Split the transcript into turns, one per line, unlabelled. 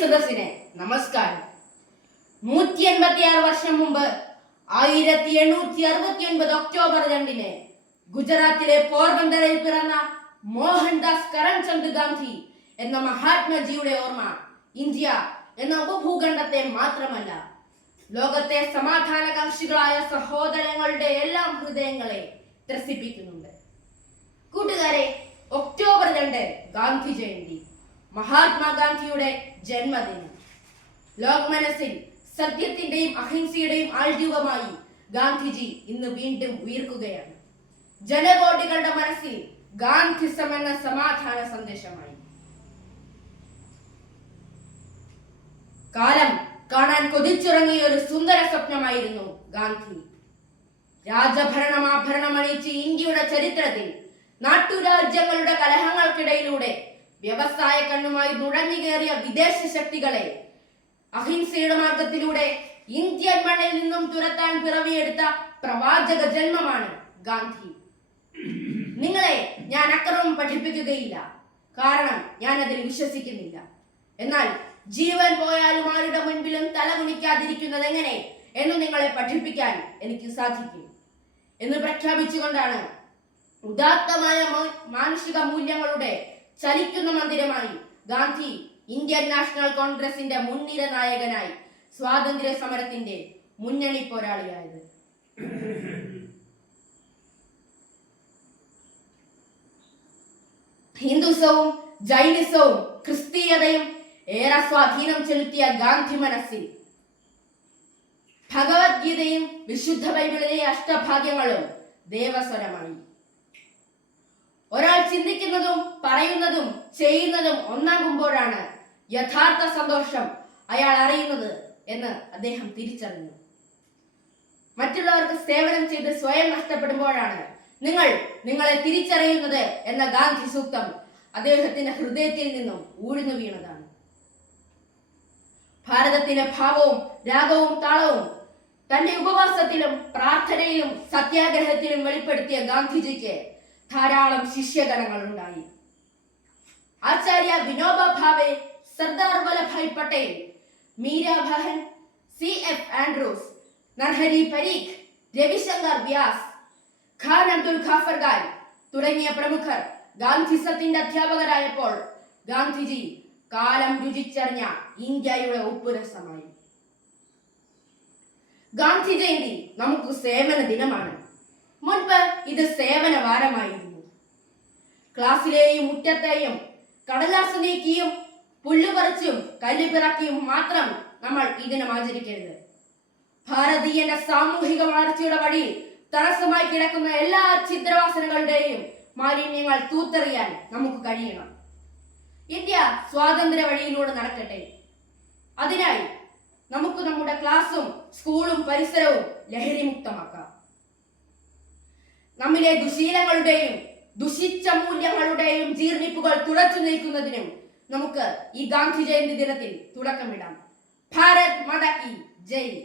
സദസ്സിനെ നമസ്കാരം. നൂറ്റി എൺപത്തി ആറ് വർഷം മുമ്പ് ആയിരത്തി എണ്ണൂറ്റി അറുപത്തി ഒൻപത് ഒക്ടോബർ രണ്ടിന് ഗുജറാത്തിലെ പോർബന്തറിൽ പിറന്ന മോഹൻദാസ് കരംചന്ദ് ഗാന്ധി എന്ന മഹാത്മജിയുടെ ഓർമ്മ ഇന്ത്യ എന്ന ഉപഭൂഖണ്ഡത്തെ മാത്രമല്ല ലോകത്തെ സമാധാനകാംക്ഷികളായ സഹോദരങ്ങളുടെ എല്ലാം ഹൃദയങ്ങളെ ത്രസിപ്പിക്കുന്നുണ്ട്. കൂട്ടുകാരെ ഒക്ടോബർ രണ്ട് ഗാന്ധി ജയന്തി. മഹാത്മാഗാന്ധിയുടെ ജന്മദിനം. ലോകമനസ്സിൽ സത്യത്തിന്റെയും അഹിംസയുടെയും ആൾരൂപമായി ഗാന്ധിജി ഇന്ന് വീണ്ടും ഉയർക്കുകയാണ്. ജനകോടികളുടെ മനസ്സിൽ ഗാന്ധിസം എന്ന സമാധാന സന്ദേശമായി. കാലം കാണാൻ കൊതിച്ചുറങ്ങിയ ഒരു സുന്ദര സ്വപ്നമായിരുന്നു ഗാന്ധി. രാജഭരണമാഭരണമണിയിച്ച് ഇന്ത്യയുടെ ചരിത്രത്തിൽ നാട്ടുരാജ്യങ്ങളുടെ കലഹങ്ങൾക്കിടയിലൂടെ വ്യവസായ കണ്ണുമായി നുഴഞ്ഞു കയറിയ വിദേശ ശക്തികളെ അഹിംസയുടെ മാർഗത്തിലൂടെ ഇന്ത്യൻ മണ്ണിൽ നിന്നും തുരത്താൻ പിറവിയെടുത്ത പ്രവാചക ജന്മമാണ് ഗാന്ധി. നിങ്ങളെ ഞാൻ അക്രമം പഠിപ്പിക്കുകയില്ല. കാരണം ഞാൻ അതിൽ വിശ്വസിക്കുന്നില്ല. എന്നാൽ ജീവൻ പോയാലും ആരുടെ മുൻപിലും തല കുണിക്കാതിരിക്കുന്നത് എങ്ങനെ എന്ന് നിങ്ങളെ പഠിപ്പിക്കാൻ എനിക്ക് സാധിക്കും. എന്ന് പ്രഖ്യാപിച്ചുകൊണ്ടാണ് ഉദാത്തമായ മാനുഷിക മൂല്യങ്ങളുടെ ചലിക്കുന്ന മന്ദിരമായി. ഗാന്ധി ഇന്ത്യൻ നാഷണൽ കോൺഗ്രസിന്റെ മുൻനിര നായകനായി സ്വാതന്ത്ര്യ സമരത്തിന്റെ മുന്നണി പോരാളിയായത്. ഹിന്ദുസവും ജൈനിസവും ക്രിസ്തീയതയും ഏറെ സ്വാധീനം ചെലുത്തിയ ഗാന്ധി മനസ്സിൽ ഭഗവത്ഗീതയും വിശുദ്ധ ബൈബിളിലെ അഷ്ടഭാഗ്യങ്ങളും ദേവസ്വരമായി ഒരാൾ ചിന്തിക്കുന്നതും പറയുന്നതും ചെയ്യുന്നതും ഒന്നാകുമ്പോഴാണ് യഥാർത്ഥ സന്തോഷം അയാൾ അറിയുന്നത് എന്ന് അദ്ദേഹം തിരിച്ചറിഞ്ഞു. മറ്റുള്ളവർക്ക് സേവനം ചെയ്ത് സ്വയം നഷ്ടപ്പെടുമ്പോഴാണ് നിങ്ങൾ നിങ്ങളെ തിരിച്ചറിയുന്നത് എന്ന ഗാന്ധി സൂക്തം അദ്ദേഹത്തിന്റെ ഹൃദയത്തിൽ നിന്നും ഊഴ്ന്നു വീണതാണ്. ഭാരതത്തിലെ ഭാവവും രാഗവും താളവും തന്റെ ഉപവാസത്തിലും പ്രാർത്ഥനയിലും സത്യാഗ്രഹത്തിലും വെളിപ്പെടുത്തിയ ഗാന്ധിജിക്ക് ധാരാളം ശിഷ്യഗണങ്ങൾ ഉണ്ടായി Acharya Vinoba Bhave Sardar Vallabhbhai Patel Meera C F Andrews Narhari Parikh Ravishankar Vyas Khan Abdul Ghaffar Khan തുടങ്ങിയ പ്രമുഖർ ഗാന്ധിസത്തിന്റെ അധ്യാപകരായപ്പോൾ ഗാന്ധിജി കാലം രുചിച്ചറിഞ്ഞ ഇന്ത്യയുടെ ഉപ്പുരസമായി. ഗാന്ധി ജയന്തി നമുക്ക് സേവന ദിനമാണ്. മുൻപ് ഇത് സേവന വാരമായിരുന്നു ക്ലാസ്സിലെയും മുറ്റത്തെയും കടലാസ് നീക്കിയും പുല്ലുപറിച്ചും കല്ലുപിറക്കിയും മാത്രം നമ്മൾ ഈ ദിനം ആചരിക്കരുത്. ഭാരതീയന്റെ സാമൂഹിക വളർച്ചയുടെ വഴി തടസ്സമായി കിടക്കുന്ന എല്ലാ ഛിദ്രവാസനകളുടെയും മാലിന്യങ്ങൾ തൂത്തെറിയാൻ നമുക്ക് കഴിയണം. ഇന്ത്യ സ്വാതന്ത്ര്യ വഴിയിലൂടെ നടക്കട്ടെ. അതിനായി നമുക്ക് നമ്മുടെ ക്ലാസ്സും സ്കൂളും പരിസരവും ലഹരിമുക്തമാക്കാം. നമ്മിലെ ദുശീലങ്ങളുടെയും ദുഷിച്ച മൂല്യങ്ങളുടെയും ജീർണിപ്പുകൾ തുടച്ചു നീക്കുന്നതിനും നമുക്ക് ഈ ഗാന്ധി ജയന്തി ദിനത്തിൽ തുടക്കമിടാം. ഭാരത് മത ജയ്.